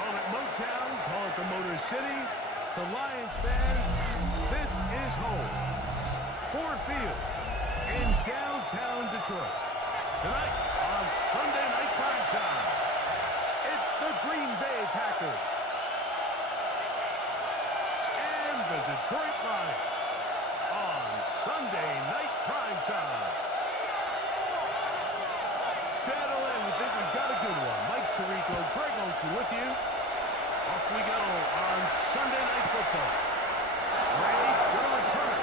Call it Motown, call it the Motor City. To Lions fans, this is home. Ford Field in downtown Detroit. Tonight on Sunday Night Primetime, it's the Green Bay Packers and the Detroit Lions on Sunday Night Primetime. Settle in. We think we've got a good one. Mike Tirico, Greg Olsen with you. Off we go on Sunday Night Football. Ray will return.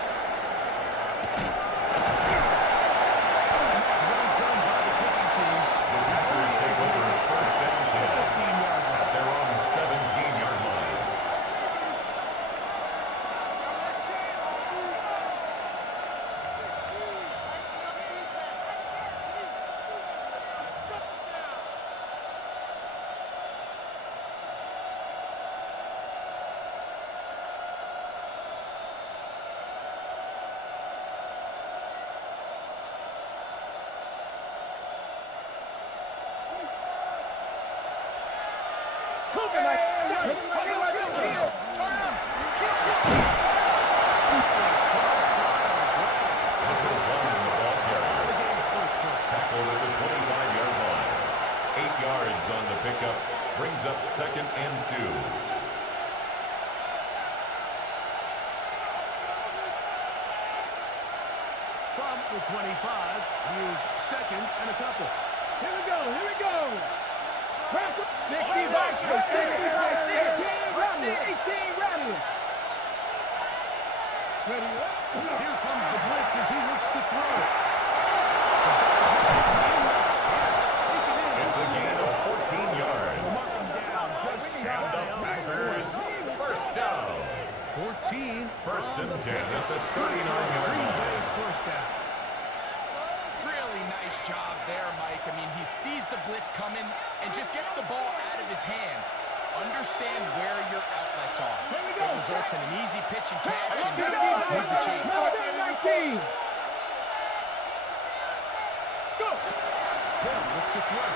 Well done by the kicking team. The Packers take over first down 10 at their own 17-yard line. On the pickup, brings up 2nd and 2. From the 25, here's 2nd and a couple. Here we go, here we go. 18 rally. Ready up. Here comes the blitz as he looks to throw. It's a gain of 14 yards. Down, just And the Packers, first down. 14. First and 10 at the 39-yard Green line. Bay first down. Really nice job there, Mike. I mean, he sees the blitz coming and just gets the ball out of his hands. Understand where your outlets are. It results in an easy pitch and catch and move the chains. 19. Go. Hill with the throw.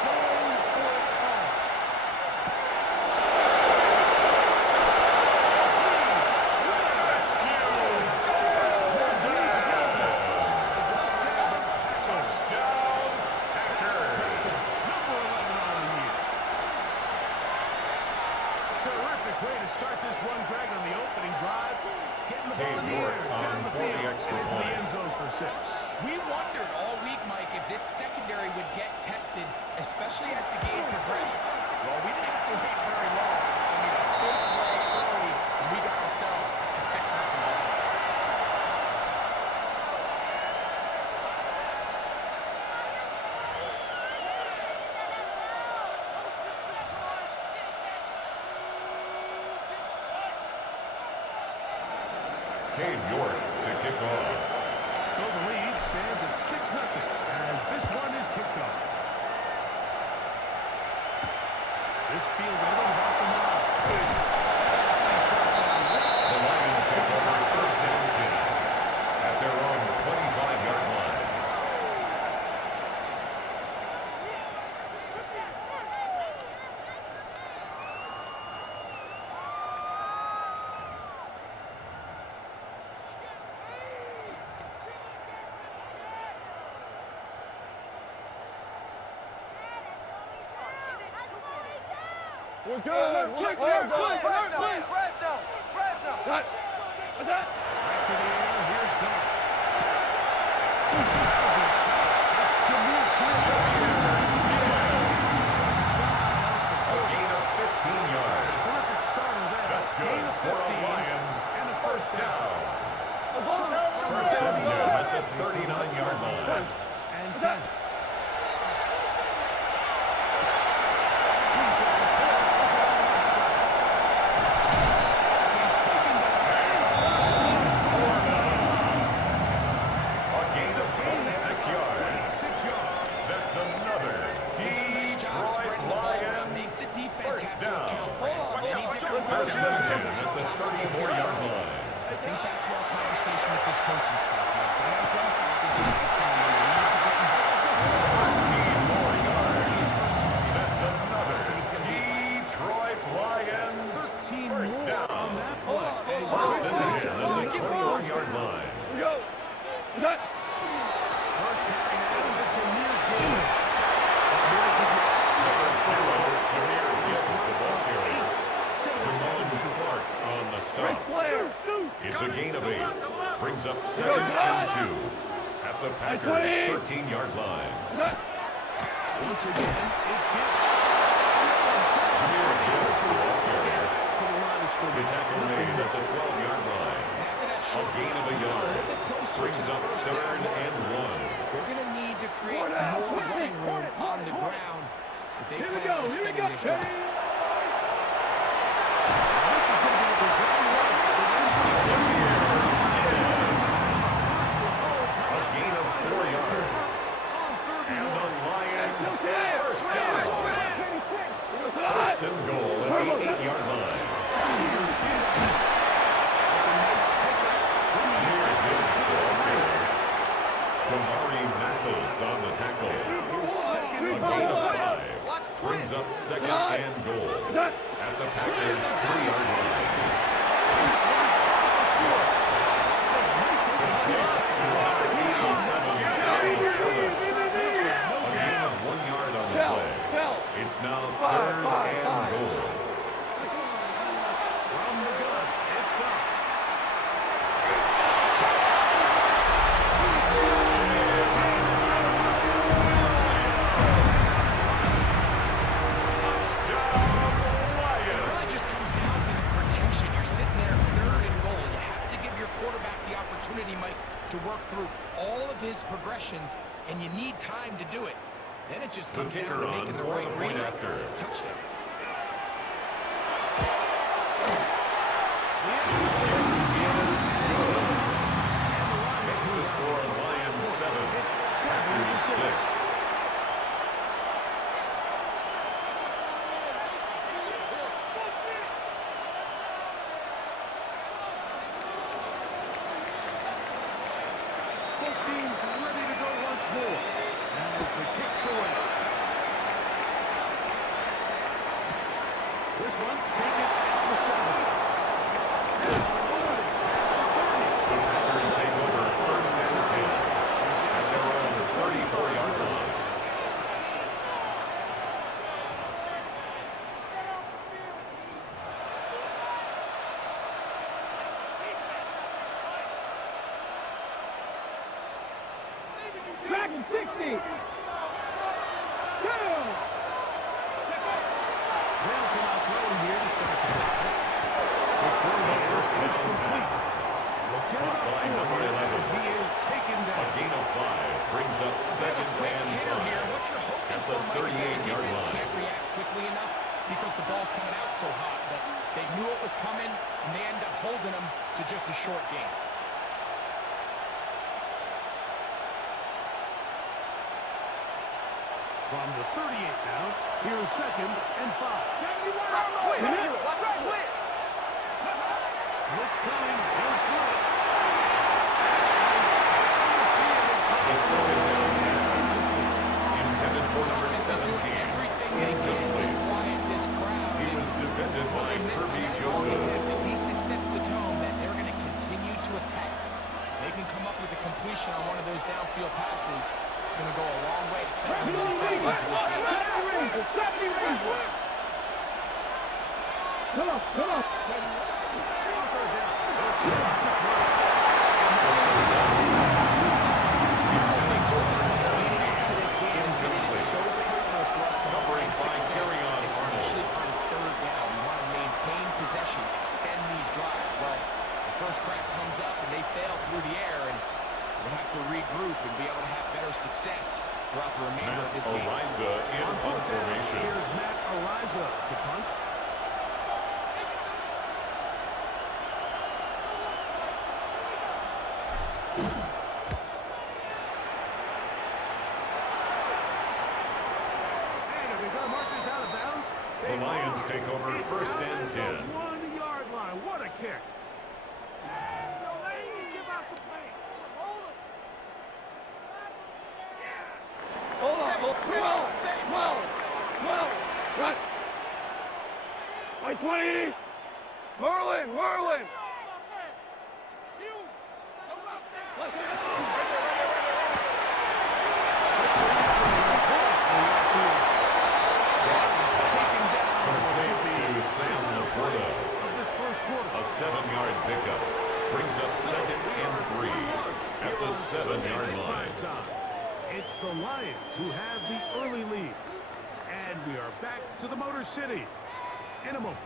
Going for it all. Touchdown, Packers. Number 11 on the year. Terrific way to start this one, Greg, on the opening drive. Getting the ball in the air, down the for the field, extra and into the point. end zone for 6. We wondered all week, Mike, if this secondary would get tested, especially as the game progressed. Well, we didn't have to wait very long. I mean, a big play early, and we got ourselves a 6-0 ball. Cade York to kick off. So the lead stands at 6-0 as this one is kicked off. This field goal about the mark. The Lions take over first down 10 at their own 25-yard line. We're good. Back to the air. Here's Goff. A gain of 15 yards. Perfect starter there. That's good Gain of for the 15 Lions. and a first down. First and 10 at the 39-yard line. First and 10. A gain of 26 yards. That's another Nice job Detroit spreading the ball around. Lions Makes the defense first have to down. account for any different First and 10 versions of at the what's possible 34-yard here. line. Think back to our conversation with this coaching staff. Mike. They identified this as someone they needed to get involved. 14 more yards. His first target. That's another I think it's gonna be his last. Detroit Lions 13 first more down. on that play. First and 10 at the 21-yard line. First carry now to Jameer Gibbs. Number 0, Jameer Gibbs, the ball carrier. Damone Clark on the stop. It's a gain of 8. Brings up 2nd and 2 at the Packers 13-yard line. Once again, it's Gibbs. Jameer Gibbs, the ball carrier. To the line of The scrimmage. tackle made at the 12-yard line. After that A short gain of a yard. Brings up 3rd and 1. they're going to need to create more running room on the ground if they Here we plan go. on Here we extending go. this drive. This is going to be a design run. A gain of 4 yards. And the Lions first down. First and goal at the 8-yard line. Here's Gibbs. That's a nice pickup. Jameer Gibbs, the ball carrier. Damari Mathis on the tackle. Here's second A and gain goal. of 5. Brings up 2nd and goal at the Packers 3-yard line. To number 87, Sam Ellis. A gain of 1 yard on the play. It's now 3rd and goal. From the gun, it's Goff. Touchdown, It Lions. really just comes down to the protection. You're sitting there 3rd and goal. You have to give your quarterback the opportunity, Mike, to work through all of his progressions, and you need time to do it. Then it just The comes down kicker to on making the for right the point read. after. Touchdown. Makes the score Lions 7, Packers 6. Both teams ready to go once more. As the kicks away. This one taken at the 7. The Packers take over first and 10 at their own 34-yard line. Back in 60. Down. They'll come out throwing here to start the drive. The throw there is complete. Caught by number 11. He is taken A down. gain of 5 brings up 2nd and Hitter here, 5 what you're hoping at for, the Mike, is that the 38-yard defense line. can't react quickly enough because the ball's coming out so hot. But they knew it was coming, and they end up holding them to just a short game. From the 38 now, here's 2nd and 5. Blitz coming. He'll throw it. The second down pass intended for number Offense is doing 17. everything they can to Incomplete. quiet this crowd. He was defended by They missed Kirby that Joseph. attempt. At least it sets the tone that they're going to continue to attack. They can come up with a completion on one of those downfield passes. It's going to go a long way to settle themselves into this game. 70 Rangers. Come on, come on. Especially on third down. You want to maintain possession, extend these drives. Well, the first crack comes up and they fail through the air, and we'll have to regroup and be able to have better success throughout the remainder of this game. Ariza in punt formation. Here's Matt Ariza to punt. The Lions take over first and 10. 1-yard line. What a kick. Hold on, well, right. Like 20. Whirling. A 7-yard pickup brings up second and 3 at the 7-yard line. It's the Lions who have the early lead. And we are back to the Motor City in a moment.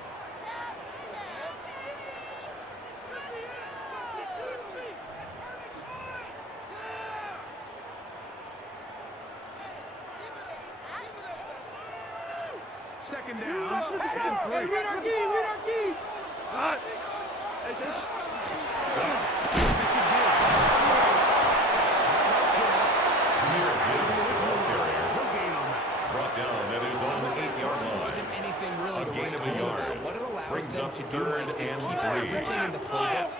Second down and 3. Hey, read our key. Hot. Brought down, that is on the 8-yard line. Wasn't anything really A to gain write of a home yard. about. What it allows Brings them up to do third is and keep 3. everything in the playbook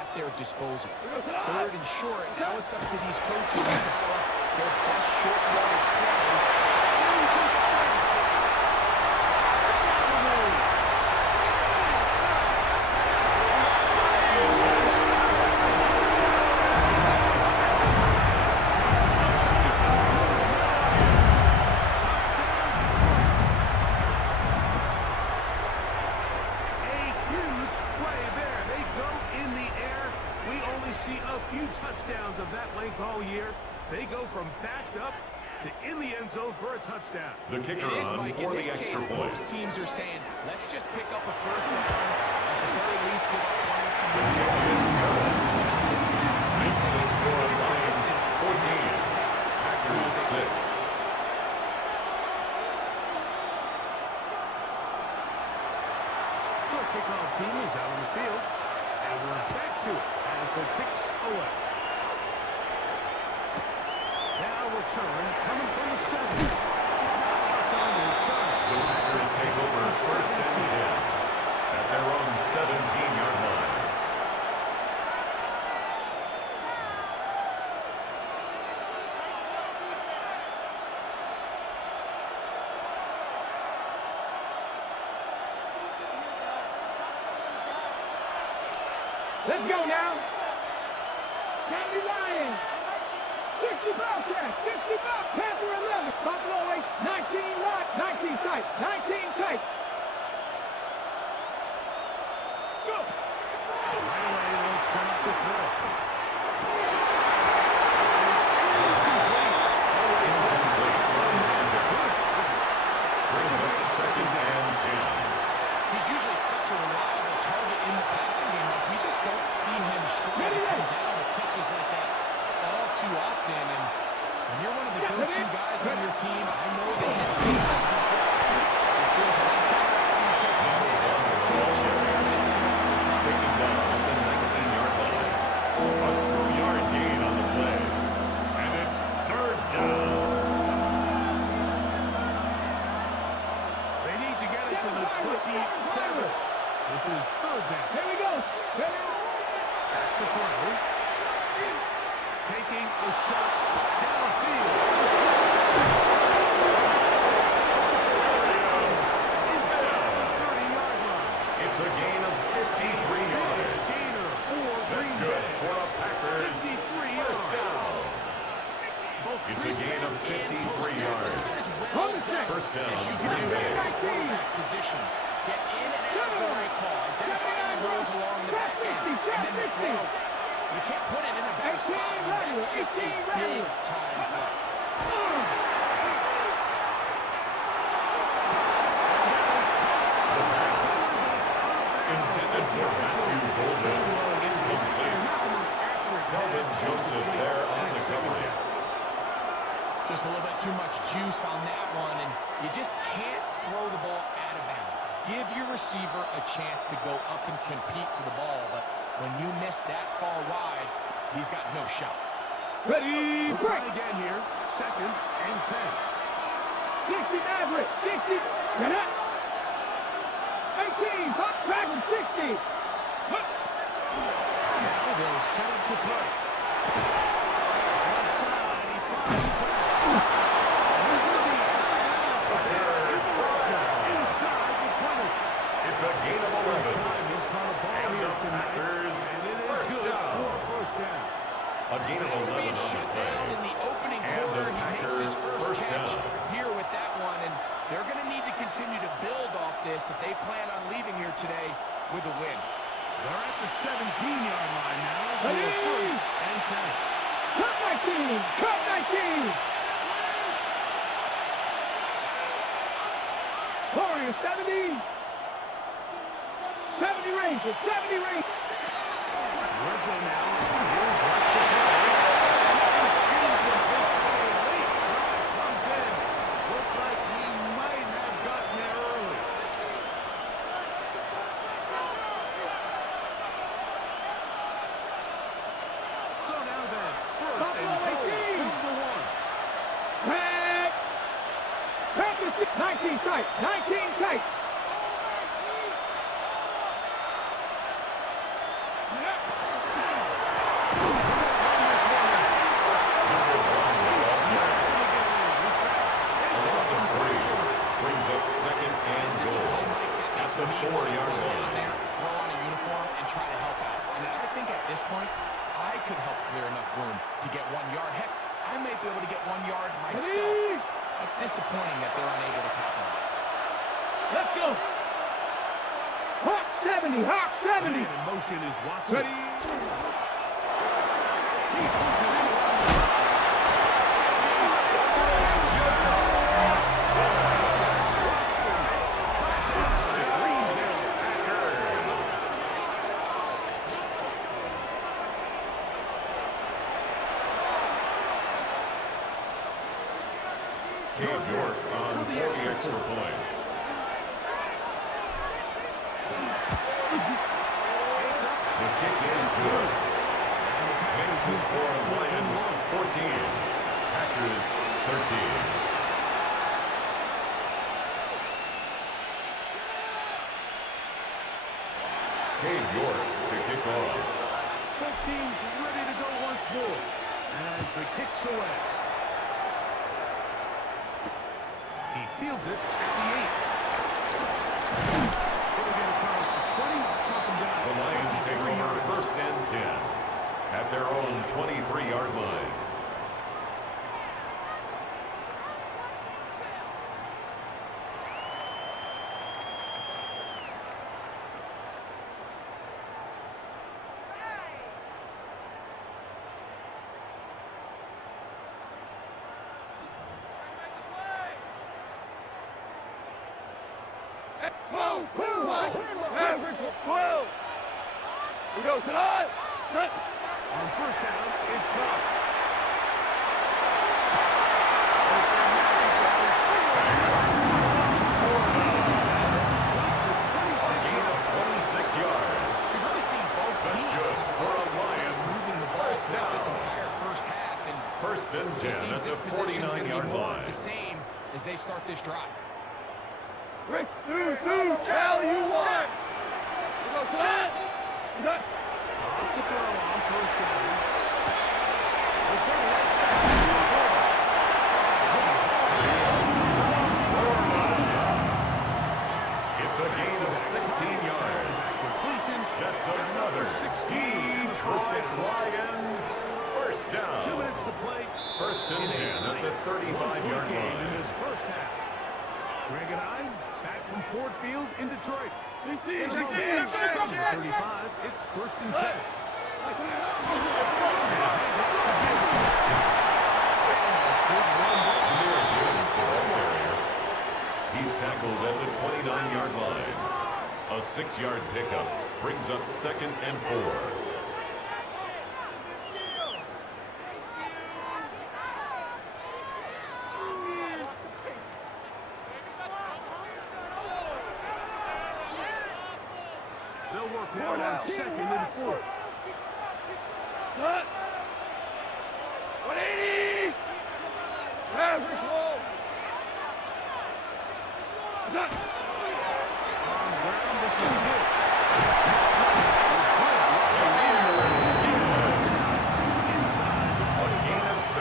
at their disposal. Third and short, now it's up to these coaches to dial up their best short yardage play. Touchdowns of that length all year. They go from backed up to in the end zone for a touchdown. The kicker It is, on Mike. for In the this extra case, point. most teams are saying, let's just pick up a first down. At the very least, give up points. This thing is taking it to distance. 14. Packers 6. The kickoff team is out on the field. And we're back to it as the kicks away. Now return coming from the 7. Time to return. The Roosters take over first and 10 at their own 17-yard line. Let's go now. County Lions. 65 track, 65. Panther 11. Buffalo 8. 19 lot. 19 tight. 19 tight. Go. Right away, they'll set up to throw. Brings up second and 10. He's usually such a reliable target in the passing game. Like, we just don't see him struggle to come down with catches like that all too often. And when you're one of the go-to guys on your team, I know that it's it feels like Taken down at the 19-yard line. A 2-yard gain on the play. And it's third down. They need to get it to the 27. This is third down. Here we go. That's a throw. Taking a shot downfield. Inside the 30-yard line. It's a gain of 53 yards. Gainer for That's Green good Bay. for the Packers. 53 First yards. down. Both It's a gain of 53 yards. well done. First down, As you Green can do Bay. in quarterback position, Get in and out of the right call. Identifying the holes along the back end. And then the throw. You can't put it in a better spot. I mean, that's just a big-time play. Intended for Matthew Golden. Incomplete. Kelvin Joseph there on the coverage. Just a little bit too much juice on that one, and you just can't throw the ball out of bounds. Give your receiver a chance to go up and compete for the ball, but when you miss that far wide, he's got no shot. Ready, We'll try again here. 2nd and 10. 60 Maverick, 60. Get up. 18, hot track and 60. Now they'll set up to play. Left side, he finds the pass. And he's going to be in the red zone, inside the 20. It's a gain of 11. First time he's caught a ball And here the tonight. Packers And it is first good down. for first down. A gain of 11 on Being the shut play. down in the opening And quarter, the he makes his Packers first catch down. here with that one, and they're going to need to continue to build off this if they plan on leaving here today with a win. They're at the 17-yard line now for Ready? 1st and 10. Cut 19, cut 19. Warriors 70. 70 ranges, 70 ranges. Red zone now. Here's right to throw. Late drive comes in. Looked like he might have gotten there early. So now then, 1st and goal from the 1. Pack. Pack is 19 tight, 19 tight. A loss of 3. Brings up 2nd and This is a goal. play, Mike, that At makes the me 4-yard go line. on there, throw on a uniform, and try to help out. And I think at this point, I could help clear enough room to get 1 yard. Heck, I may be able to get 1 yard myself. That's disappointing that they're unable to capitalize. Let's go. Hawk 70, Hawk 70. Man in motion is Watson. Ready. He puts it in. Cade York on for the extra point. The kick is good. Makes the score Lions 14. Packers 13. Cade York to kick off. Both teams ready to go once more as the kick's away. He fields it at the 8. Trying to get across the 20, knock him down. The Lions take over 1st and 10 at their own 23-yard line. Whoa, whoa, average, whoa. We go tonight. On 1st down, it's gone. Gain of 26 yards. We've really seen both teams good. have a lot of success Lions. moving the ball First throughout down. this entire first half, and 1st and it 10 seems at this the possession is going to be 49-yard more of line. the same as they start this drive. 3, 2, tell you what. We go tonight. Off to throw on 1st down. It's a gain of 16 yards. Completions. That's another 16. Detroit Lions. 1st 2 down. minutes to play. 1st and 10 at the 35-yard game in line. this first half. Greg and I back from Ford Field in Detroit. In a moment, from the 35, it's 1st and 10. He's tackled at the 29-yard line. A 6-yard pickup brings up 2nd and 4. They'll work now on 2nd and 4. 180! Average roll! On ground, this is good. A gain of 6.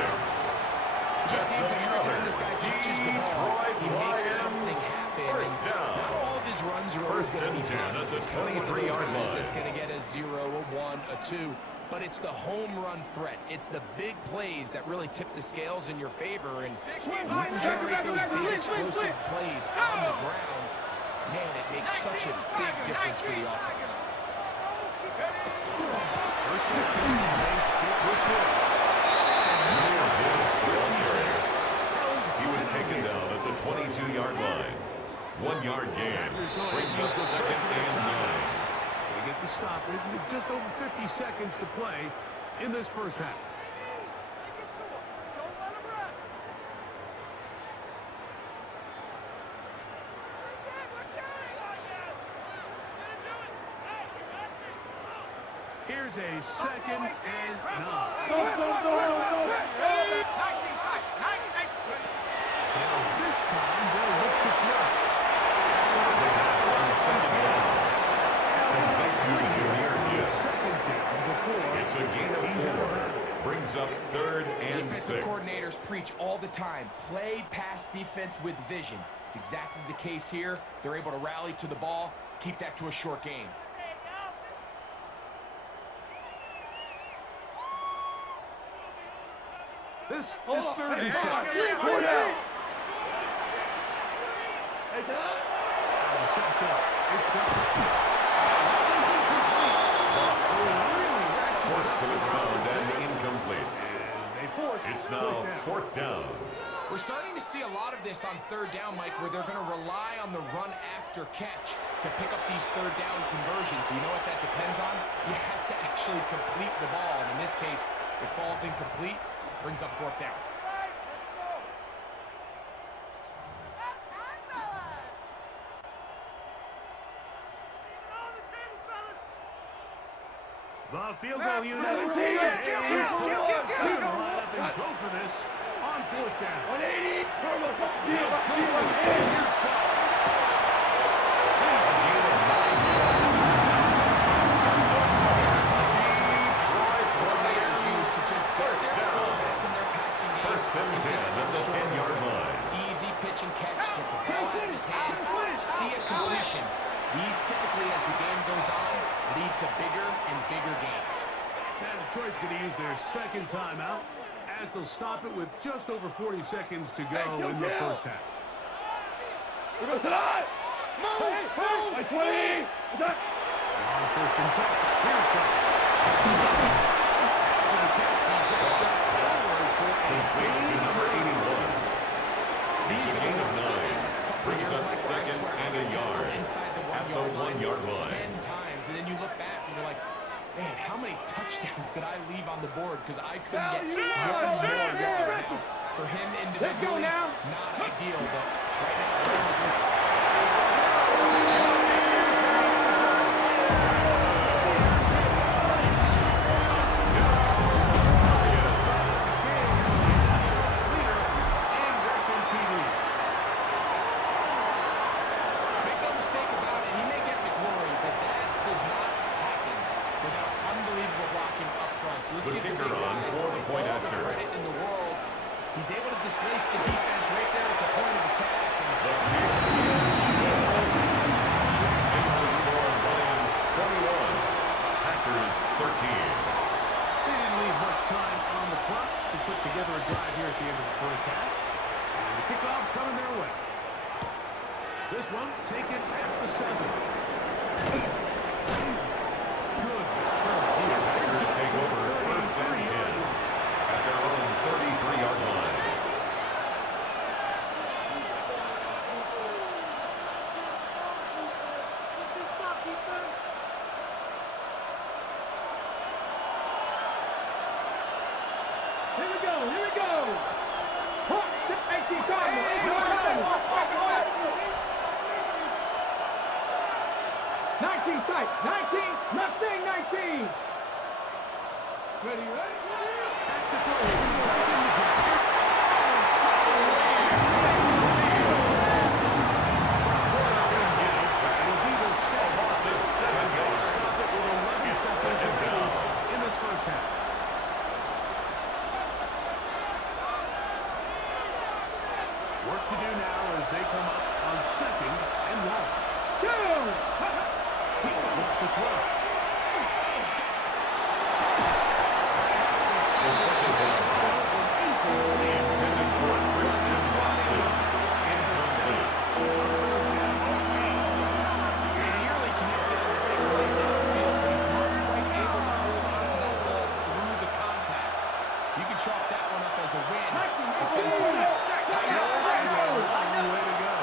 Just seems like every time this guy touches the ball, he makes something happen. First down. Not all of his runs are always 1st going to and be 10 at the positive. It's kind of one of those 23-yard guys line. that's going to get a 0, a 1, a 2. But it's the home run threat. It's the big plays that really tip the scales in your favor. And you can generate those big explosive plays on the ground. Man, it makes such a big difference for the offense. First down. They stick with it. He was taken down at the 22-yard line. 1-yard gain brings up 2nd and 9. They get the stoppage with just over 50 seconds to play in this first half. Here's a 2nd and 9. Now this time they'll look to throw. Second down before. It's a gain of 4. Brings up 3rd and 6. Defensive coordinators preach all the time, play pass defense with vision. It's exactly the case here. They're able to rally to the ball, keep that to a short game. This is 30 seconds. Shot up. It's gone. Forced to the ground and incomplete. They force It's now 4th down. We're starting to see a lot of this on 3rd down, Mike, where they're going to rely on the run after catch to pick up these 3rd down conversions. You know what that depends on? You have to actually complete the ball. And in this case, it falls incomplete, brings up 4th down. The field goal unit. Line up and go for this on 4th down. 180! Coordinators use to just get their ball back in their passing game. 1st and 10 at the 10-yard line. Easy pitch and catch, get the ball out of his hands, see a completion. These typically, as the game goes on, lead to bigger and bigger gains. Now Detroit's going to use their 2nd timeout as they'll stop it with just over 40 seconds to go in the first half. Move! By 20! On 1st and 10. Here's Tom. Complete to number 81. It's a gain of 9. Brings up 2nd and a yard inside the at the 1-yard line. 10 times, and then you look back and you're like, man, how many touchdowns did I leave on the board because I couldn't get one more yard now. For him individually, not ideal, but right now, make no mistake about it, he may get the glory, but that does not happen without unbelievable blocking up front. So let's The give the kicker big on guys for the point all the after. credit in the world. He's able to displace the defense right there at the point of attack. And The it's easy to hold the touchdown. Makes the score Lions 21. Packers 13. They didn't leave much time on the clock to put together a drive here at the end of the first half. And the kickoff's coming their way. This one taken at the 7. Good return here. Packers take over first and 10 at their own 33-yard line. Here we go, here we go. 18 Cardinals, 19 sight, 19, Mustang 19. Ready, ready? Back to throw. In this first half. Work to do now as they come up on 2nd and 1. He looks to throw. The second down pass, intended for Christian Watson, incomplete. Nearly connected with a big play downfield, but he's not quite able to hold on to that ball through the contact. You can chalk that one up as a win defensively. Long way to go.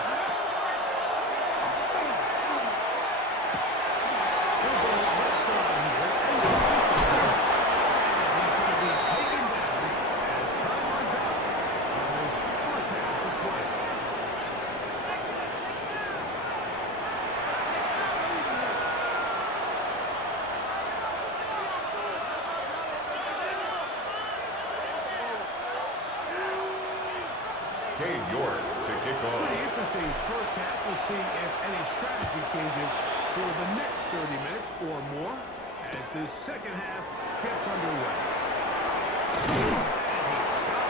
He'll go left side here. And he's going to be taken down as time runs out on this first half of play. Cade York to kick off. Pretty interesting first half. We'll see if any strategy changes for the next 30 minutes or more as this second half gets underway.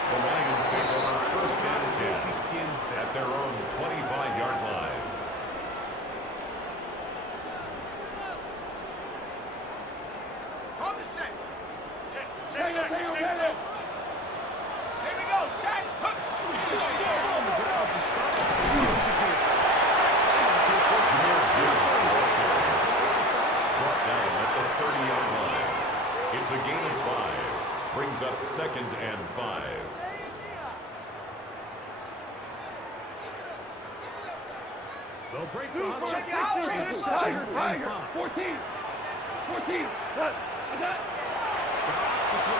The Lions take over first and 10 at their own 25-yard line. On the set. Here we go, set. On the ground to start. Jameer Gibbs, the ball carrier, brought down at the 30-yard line. It's a gain of 5. Brings up 2nd and 5. They'll break the huddle. Check it out. It's Tiger, 2nd and Tiger. 5. 14. 14. What? What's that? To throw.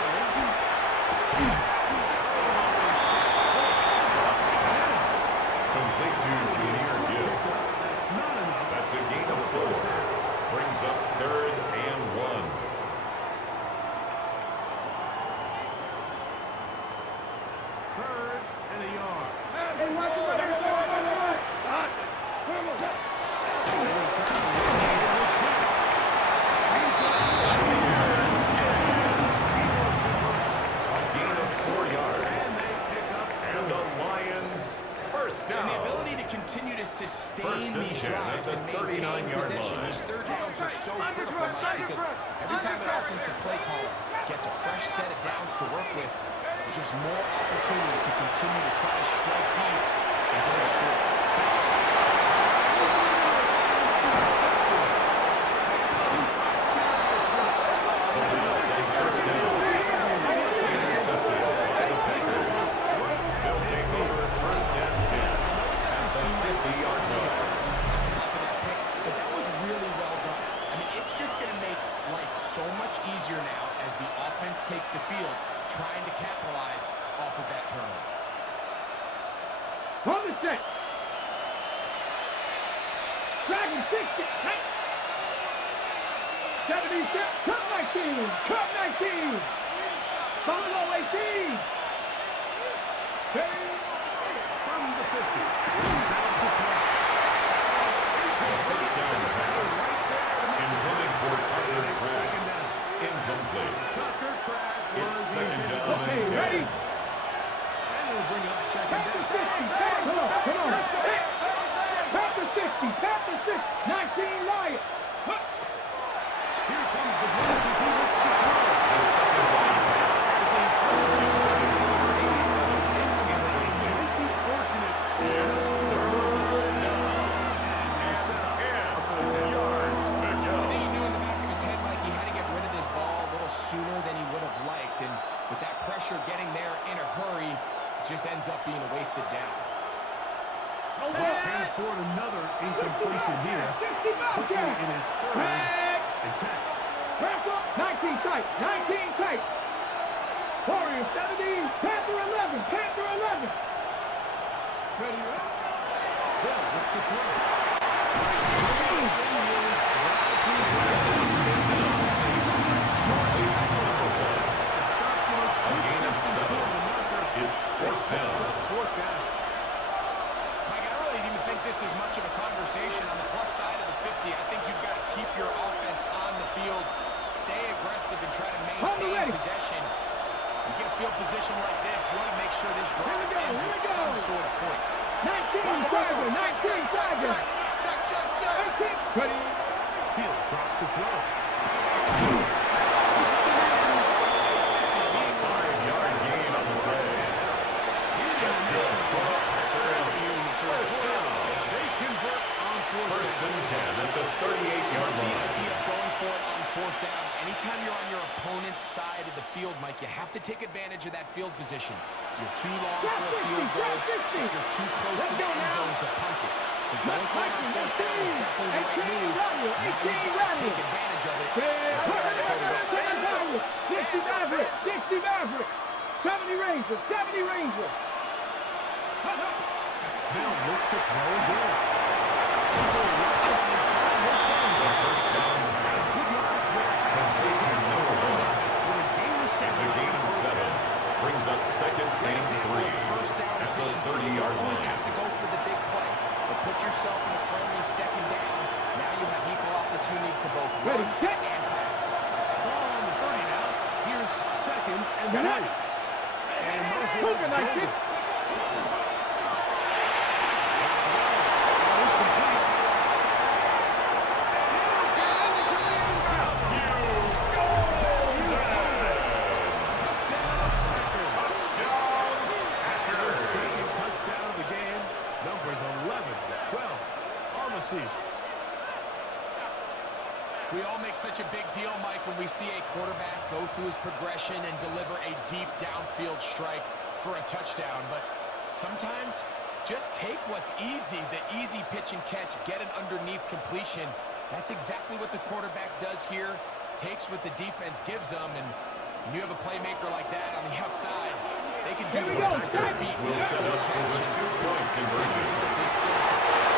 Complete to Jameer Gibbs. Not enough. That's a gain of 4. Brings up 3rd and 1. Third and a yard. Hey, watch it, right here. A gain of 4 yards. And they pick up. And the Lions first And the down. ability to continue to sustain First and these 10 at drives the and maintain 39-yard possession. line. These third downs are so critical, Mike, because every time an offensive play caller gets a fresh set of downs to work with, there's just more opportunities to continue to try to strike deep and get a score. The Bills on first down. Intercepted by the Packers. They'll take over first and 10 at the 50-yard line. On top of that pick, but that was really well done. I mean, it's just going to make life so much easier now as the offense takes the field, trying to capitalize off of that turnover. On the set. Dragon 60. 70 step. Cut 19. Cut 19. Buffalo 18. From the 50. Sound to throw. First down pass. Intended for Tucker Craft. Second down. Incomplete. Tucker Craft It's was the second intended down Okay, and 10. ready? And it'll bring up second Pass the down. 60. Come on, come on. Pass the 60. Pass the 60. 19 Lions. Here comes the blitz as he looks to throw. The second down pass. Intended for 87. Incomplete. Fortunate. It's third down. pressure getting there in a hurry just ends up being a wasted down. Can't afford another incompletion here. Quickly in his third attack. 19 tight, 19 tight. Warriors 17, Panther 11, Panther 11. Ready, up. Bill with the throw. A gain of 7. It's fourth down. Mike, I really didn't even think this is much of a conversation. On the plus side of the 50, I think you've got to keep your offense on the field, stay aggressive, and try to maintain possession. You get a field position like this, you want to make sure this drive ends with some sort of points. 19 Tiger, 19 Tiger. Check. Ready. He'll drop to throw. 5-yard gain on the play. That's good. Packers, first down. They convert on First and 10 at the 38-yard The line. idea of going for it on fourth down, anytime you're on your opponent's side of the field, Mike, you have to take advantage of that field position. You're too long for a field goal, but you're too close to the end zone to punt it. So going for it on fourth down is definitely the right move. Now you've got to take advantage of it. 60 Maverick, 60 Maverick. 70 Ranger, 70 Ranger. They'll look to throw again. First down pass. Complete to number 1. It's a gain of 7. Brings up second and 3. First down At the efficiency, 30-yard you always line. have to go for the big play. But put yourself in a friendly second down. Now you have equal opportunity to both run and pass. Ball on the 30 now. Here's second and 3. And Moses Nice kick. We all make such a big deal, Mike, when we see a quarterback go through his progression and deliver a deep downfield strike for a touchdown. But sometimes just take what's easy, the easy pitch and catch, get an underneath completion. That's exactly what the quarterback does here, takes what the defense gives them, and when you have a playmaker like that on the outside, they can do the rest with their feet. Will set up for the 2-point conversion. This still a touchdown.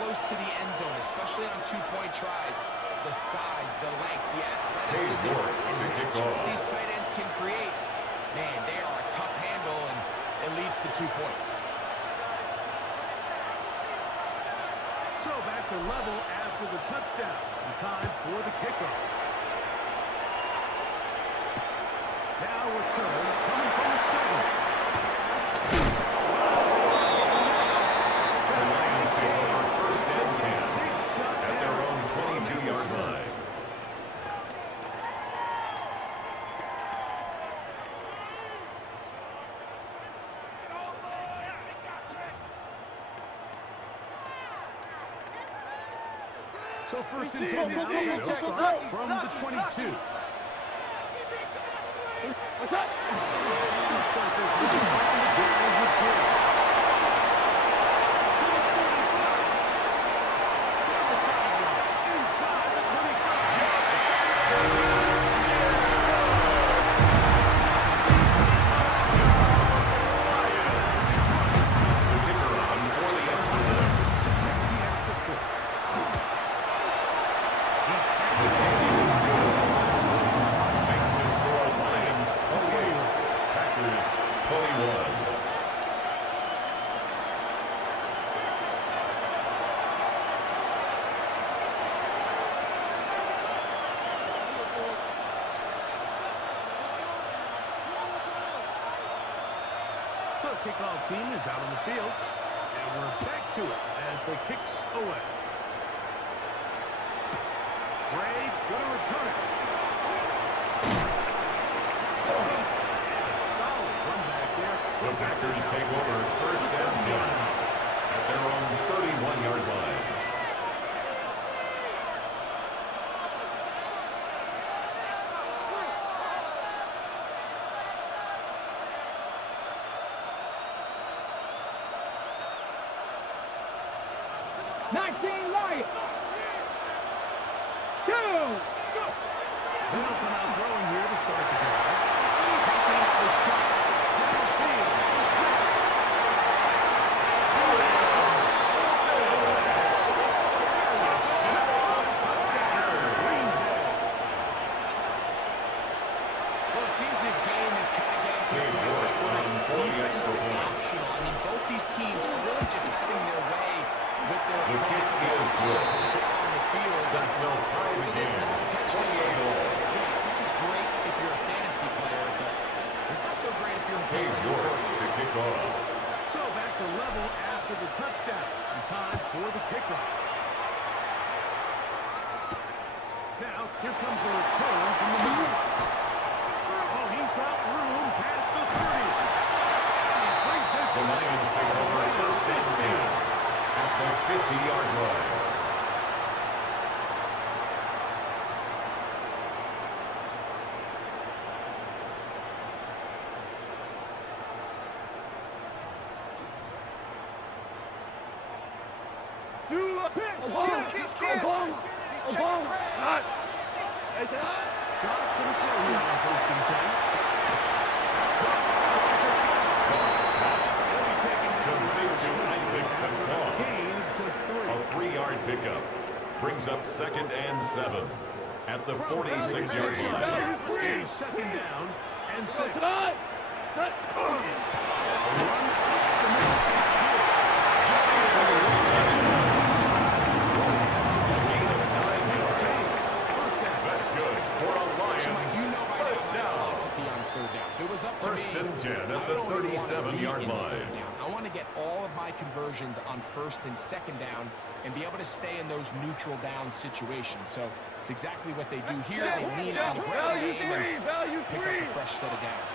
Close to the end zone, especially on two-point tries. The size, the length, the athleticism, and the matchups these tight ends can create. Man, they are a tough handle, and it leads to 2 points. So back to level after the touchdown. And time for the kickoff. Now return coming from the 7. At their own 22-yard line. So first and 10 now. They'll start from the 22. What's up? They'll start this one on the ground with Gill. The kickoff team is out on the field, and we're back to it as the kicks away. Ray gonna return it. A solid run back there. The Packers take over first and 10 at their own 31-yard line. Lions. 2. They'll come out throwing here to start the drive. Taking the shot downfield to Smith. Well, it seems this game is kind of getting to the point where it's defense optional. I mean, both these teams are really just having their way with their The kick is good. on the field. That will tie the game. 28-all. Yes, this is great if you're a fantasy player, but it's not so great if you're a Dave defensive York player. to kick off. So back to level after the touchdown. And time for the kickoff. Now, here comes a return from the middle. Oh, he's got room past the 30. Brings this The Lions take over first and 10 at the 50-yard line. Pickup brings up second and 7 at the 46-yard line. A second down and 6. That's good for a Lions first down. It was up to First me. and 10 at I the don't even wanna 37-yard be in line. third down. I want to get all of my conversions on first and second down and be able to stay in those neutral down situations. So it's exactly what they do here. They lean on the ground game and pick up a fresh set of downs.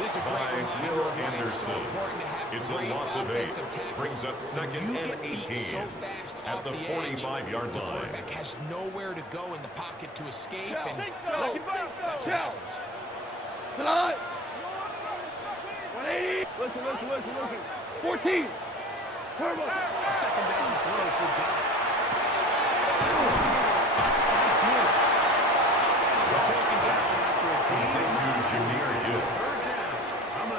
This is a great reminder of why it's so important to have It's a great loss of 8. offensive tackles. Brings up second You and get beat 18 so fast at off the edge, 45-yard the line. quarterback has nowhere to go in the pocket to escape, and that's what happens. 180. Listen. 14. Turbo. A second down throw for God.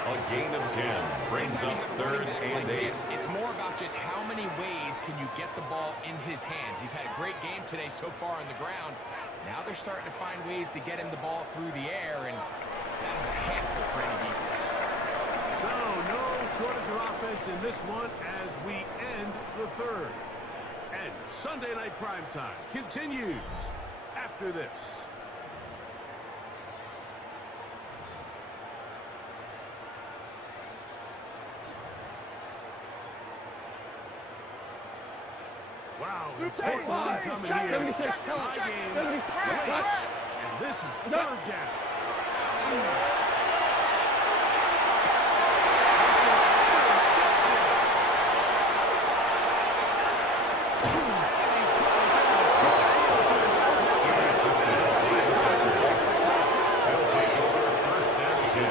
A gain of 10 brings Anytime up you have a third running back and like 8. this, it's more about just how many ways can you get the ball in his hand. He's had a great game today so far on the ground. Now they're starting to find ways to get him the ball through the air, and that is a handful for any defense. So, no shortage of offense in this one as we end the third. And Sunday Night Primetime continues after this. Wow, important one coming here. Tie game. And this is third down. They'll take over first and 10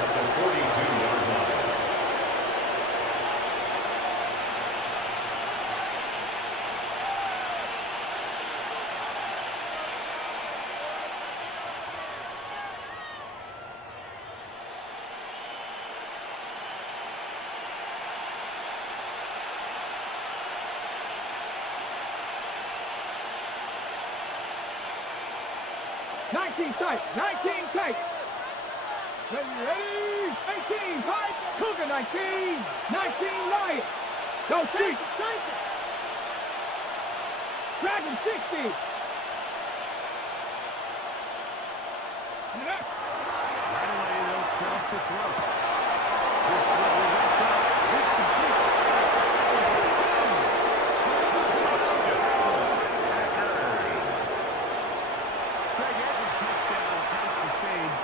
at the 42-yard line. Tight. 19 tight. Ready. 18 tight. Cougar 19. 19 Lions. Go chase it. Dragon 60. Right away, they'll set up to throw. This throw is up. It's complete. Touchdown.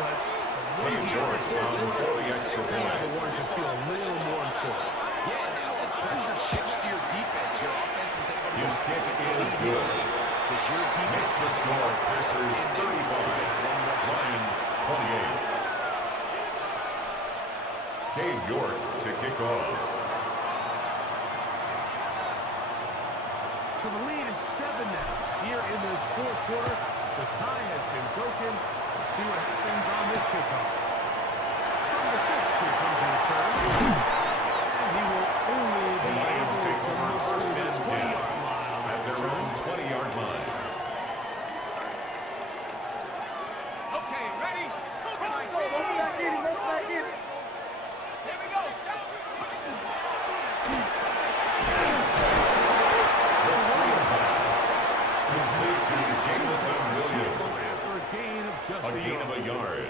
but the ones Cade you York get on for the extra they are point. the ones that feel a little more important. Yeah, now that pressure shifts to your defense. Your offense was able to His go kick lead is here good. late. Does your defense Makes the score Packers 35, Lions 28. Cade York to kick off. So the lead is 7 now. Here in this fourth quarter, the tie has been broken. Let's see what happens on this kickoff. From the 6, here comes a return. And he will only The be Lions able take to over move first to the and 10 20-yard line on at the their return. own 20-yard line. Okay, ready? Here we go. The screen pass. Complete to Jamison Williams. After a gain of just A gain of a yard.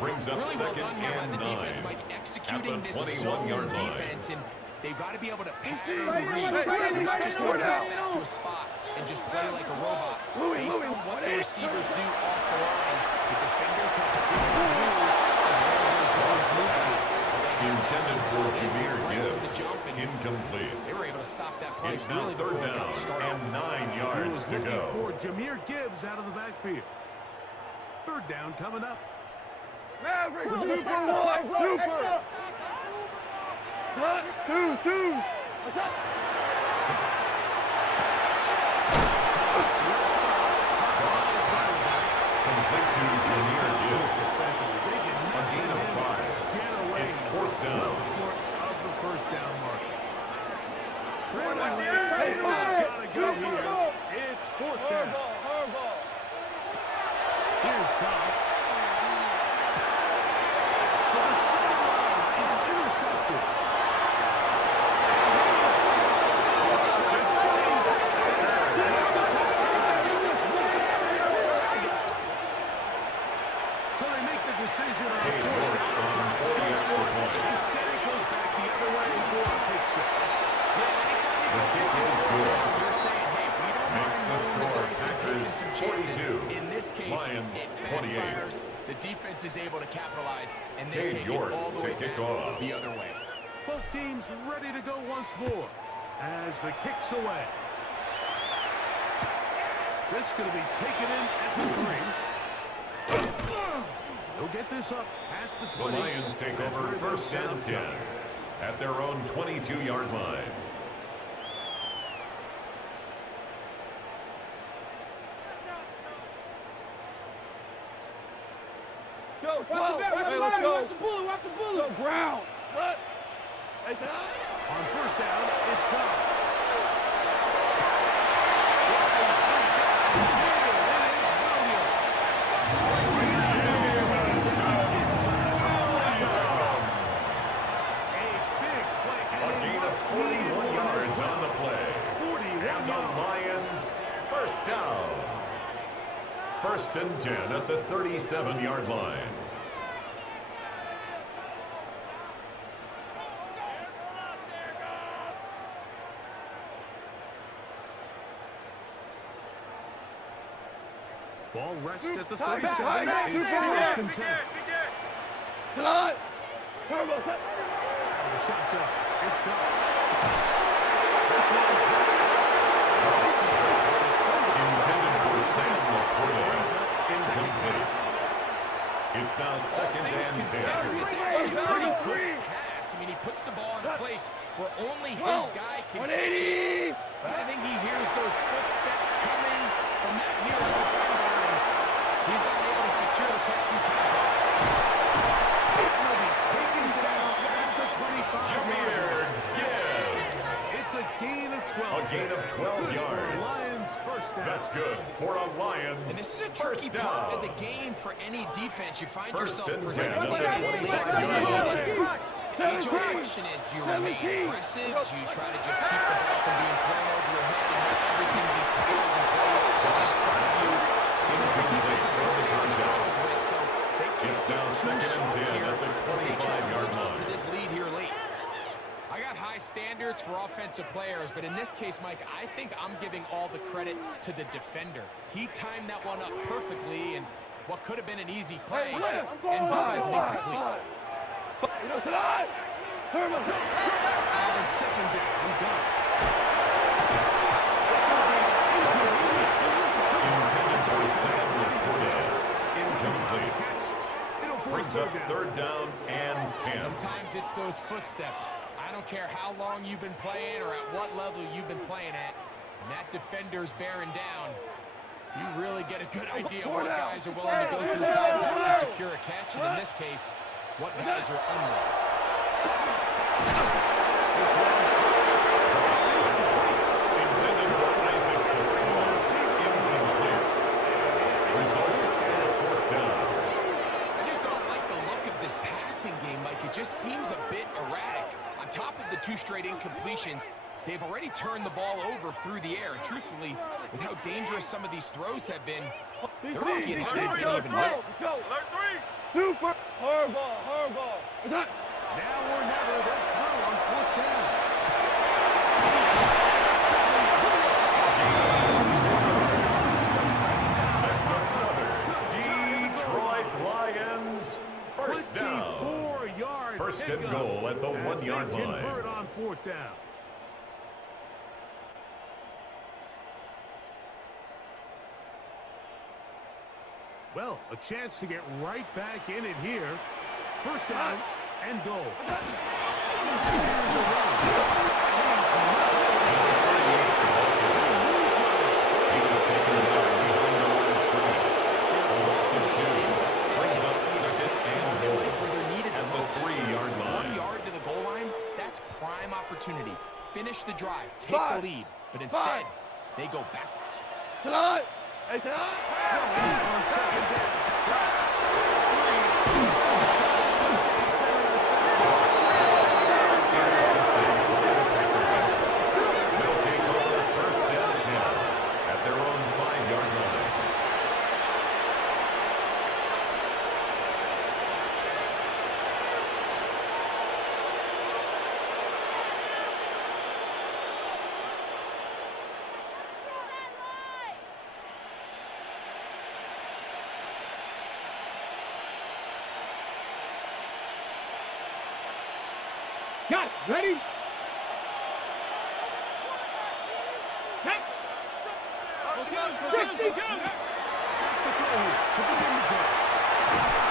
Brings up Really well second done here by and the 9. defense, Mike, executing At the this 21-yard zone line. defense, and they've got to be able to pattern read, not just go back to a spot and just play like a robot. Based on what the receivers do off the line, the defenders have to take the rules of where their zones move to. Intended for Jameer Right from the Gibbs. jump, and Incomplete. they were able to stop that play It's now really third before it down got started. and 9 He yards was to looking go. for Jameer Gibbs out of the backfield. Third down coming up. Complete to Jameer Gibbs. They did A not gain of 5. get away. It's fourth down. Short of the first down mark. Gotta go here. It's fourth down. Here's Goff. To the sideline and intercepted. So they make the decision on Cade fourth York down. on for the extra point. Instead, it goes back the other way for a pick six. Yeah, anytime you The go kick for is it, good. you're saying, hey, we don't Makes mind the rolling score dice and taking Packers some chances. 42. In this case, Lions it 28. backfires. The defense is able to capitalize, and they Cade take York it all the to way kick back off. the other way. Both teams ready to go once more as the kick's away. This is going to be taken in at the 3. They'll get this up past the The 20. Lions take That's over where first those and downs 10 come. at their own 22-yard line. Watch the bullet. Go ground. On first down, it's Goff. A gain of 41 yards on the play. 41 And the yards. Lions first down. First and 10 at the 37-yard line. Ball rests at the 37. back, It's back, first and 10. Come on. And the shotgun. It's Goff. This one. Intended for Sam LaPorta. Incomplete. It's now All second things and considered, 10. it's actually a pretty good pass. I mean, he puts the ball in a place where only his guy can catch it. But I think he hears those footsteps coming from that nearest defender, and he's not able to secure the catch through contact. Will be taken down at the 25. Jameer Gibbs. It's a gain of 12. A gain of 12 Good for yards. Lions first down. That's good for a Lions And this is a first tricky part of down. the game for any defense. You find First yourself and 10 protecting at the the lead. 25-yard line. Age-old question is, do you remain aggressive? Do you try to just keep the ball from being thrown over your head and let everything be played and played in front of you? It's what the defensive coordinator struggles with, so they can't It's now get too second and soft 10 here at the as they try to 25-yard hold on to line. this lead here late. I got high standards for offensive players, but in this case, Mike, I think I'm giving all the credit to the defender. He timed that one up perfectly, and What could have been an easy play ends up as an incomplete. On second down, done. Intended for Sam McCourty. Incomplete. It'll force Brings up third down and 10. Sometimes it's those footsteps. I don't care how long you've been playing or at what level you've been playing at. When that defender's bearing down, you really get a good idea what guys are willing to go through contact to secure a catch, and in this case, what guys are unwilling. Intended for Isaac to score. Incomplete. Results fourth down. I just don't like the look of this passing game, Mike. It just seems a bit erratic. On top of the 2 straight incompletions, they've already turned the ball over through the air. Truthfully, with how dangerous some of these throws have been, they're lucky it hasn't been even lit. Super hard ball. Now or never, they're through on fourth down. That's another Detroit Lions first down. 24-yard First and pickup goal at the as 1-yard they line. convert on fourth down. Well, a chance to get right back in it here. First down and goal. Here's a run. He was taken away behind the line of scrimmage. A loss of 2. Brings up second and goal at the 3-yard line. 1 yard to the goal line, that's prime opportunity. Finish the drive, take the lead. But instead, they go backwards. On second down. They'll take over first down 10 at their own 5-yard line. Got it. Ready? Hey. 62. To throw to begin the drive.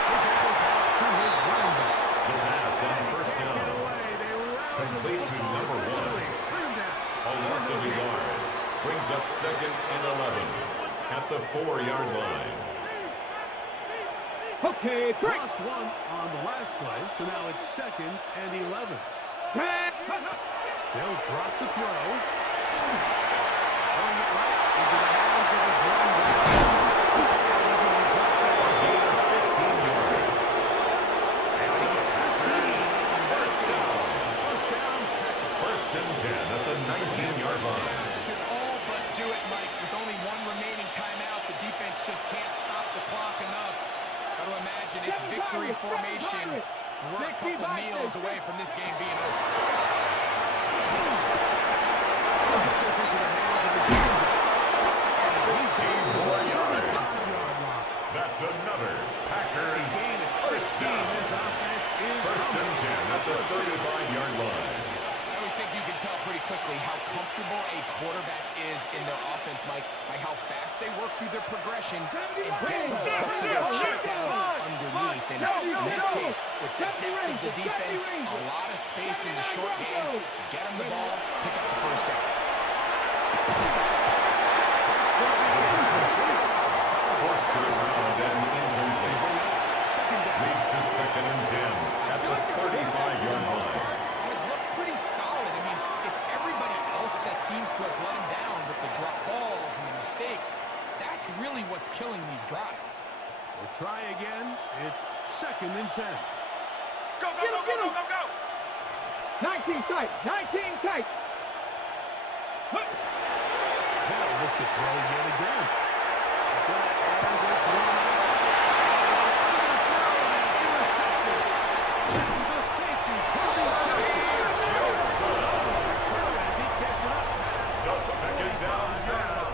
He goes out to his running back. The pass on first Get down. away. They rally Complete to number 1. Bring him down. A loss of a yard. Brings up second and 11 at the 4-yard line. Okay, break. Lost 1 on the last play, so now it's second and 11. They'll drop to throw. Throwing it right into the hands of his running back. A gain of 15 yards. And the Packers first down. First and 10 at the 19-yard line. Should all but do it, Mike. With only 1 remaining timeout, the defense just can't stop the clock enough. Got to imagine it's victory formation. We're a couple meals away from this game being over. That's another Packers first down. First and 10 at the 35-yard line. I always think you can tell pretty quickly how comfortable a quarterback is in their offense, Mike, by how fast they work through their progression and get the ball to their check down underneath. And in this case, with the depth of the defense, a lot of space in the short game, get them the ball, pick up the first down. Forced to around and incomplete. Leads to second and 10 at the 35-yard line. Has looked pretty solid. I mean, it's everybody else that seems to have let him down with the drop balls and the mistakes. That's really what's killing these drives. We'll try again. It's second and 10. Go, go, go, go, go, go, go. 19 tight. 19 tight. They'll look to throw yet again. He's going to air this one out. Intercepted. The safety, Kobe Joseph. As he gets it up past The second down pass.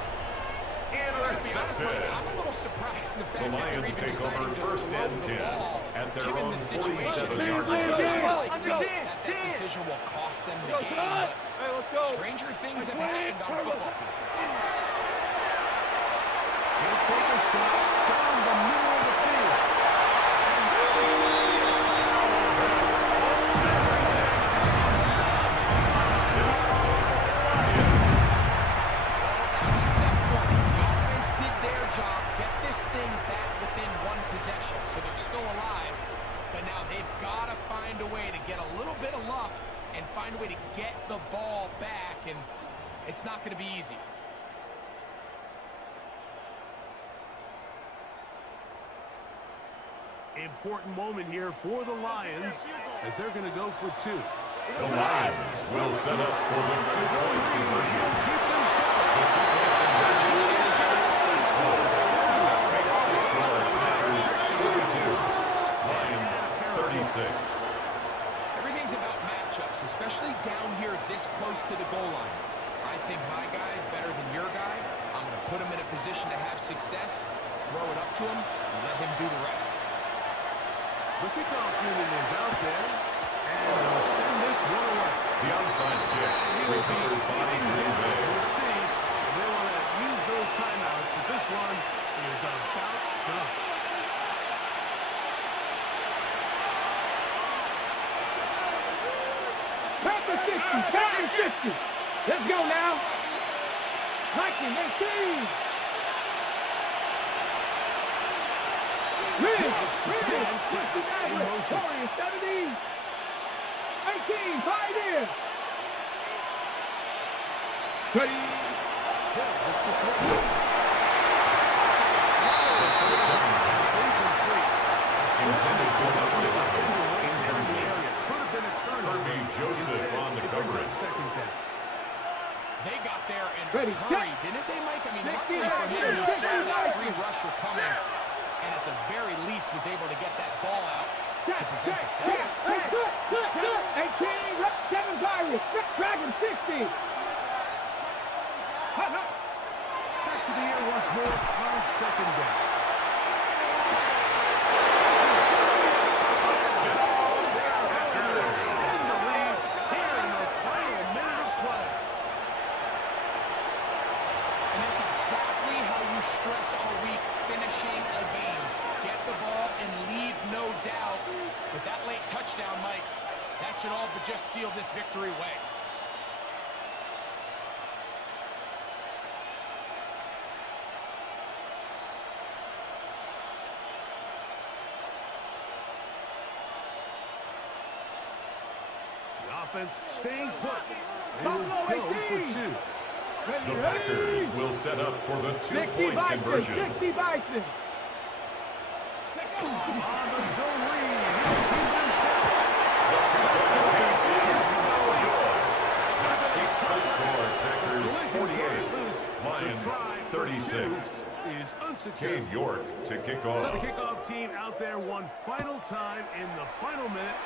Intercepted. set Mike, pick. I'm a little surprised in the fact The that they're Lions even take deciding over to first throw and the 10 ball, at their given own the situation. 47-yard It's line. likely that decision will cost them the game, but stranger things have happened on a football field. He'll take a shot down the middle of the field. That was step one. The offense did their job, get this thing back within one possession, so they're still alive. But now they've got to find a way to get a little bit of luck and find a way to get the ball back, and it's not going to be easy. Important moment here for the Lions as they're going to go for two. The Lions will set up for the two-point conversion. The two-point conversion is successful. Makes the score Packers 42, Lions 36. Everything's about matchups, especially down here this close to the goal line. I think my guy is better than your guy. I'm going to put him in a position to have success, throw it up to him, and let him do the rest. The kickoff unit is out there, and they'll send this one away. The onside kick recovered by Green Bay. We'll see if they want to use those timeouts, but this one is about done. Packers 50, Packers 50. Let's go now. 19, 18. Ridge, 59 with Torrey, 70. 18, Pioneer. Ready. Intended for number 11. Could have been a turnover. Kirby Joseph on the coverage. Second down. They got there and Ready, hurried, set. didn't they, Mike? I mean, 60, luckily for him, he 60, saw that 60. free rusher coming, and at the very least was able to get that ball out to prevent the sack. 18, 7 Pirates, Dragon 60. Back to the air once more on second down. Extend the lead here in the final minute of play. And that's exactly how you stress all week, finishing a game. Get the ball and leave no doubt. With that late touchdown, Mike, that should all but just seal this victory away. The offense staying put. They will go for two. The Packers will set up for the 60 two-point Bison, conversion. 60 Bison. On the zone read. He'll keep them set. The two-point attempt is no good. That keeps the score. Packers 48, Lions 36. Is unsuccessful. Cade York to kick So off. the kickoff team out there one final time in the final minute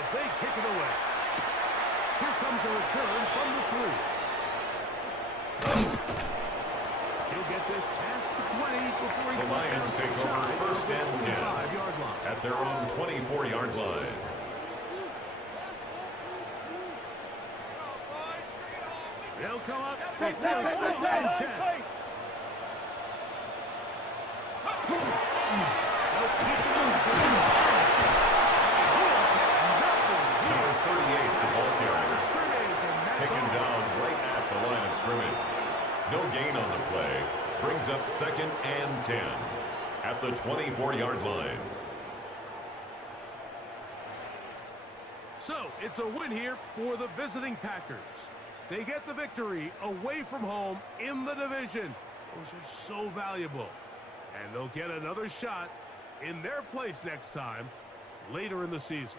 as they kick it away. Here comes a return from the 3. He'll get this past the 20 before he The Lions take over first and 10 5-yard line. at their own 24-yard line. They'll come up for first and 10. Number 38, the ball carrier, taken down right at the line of scrimmage. No gain on the play. Brings up second and 10 at the 24-yard line. So it's a win here for the visiting Packers. They get the victory away from home in the division. Those are so valuable. And they'll get another shot in their place next time later in the season.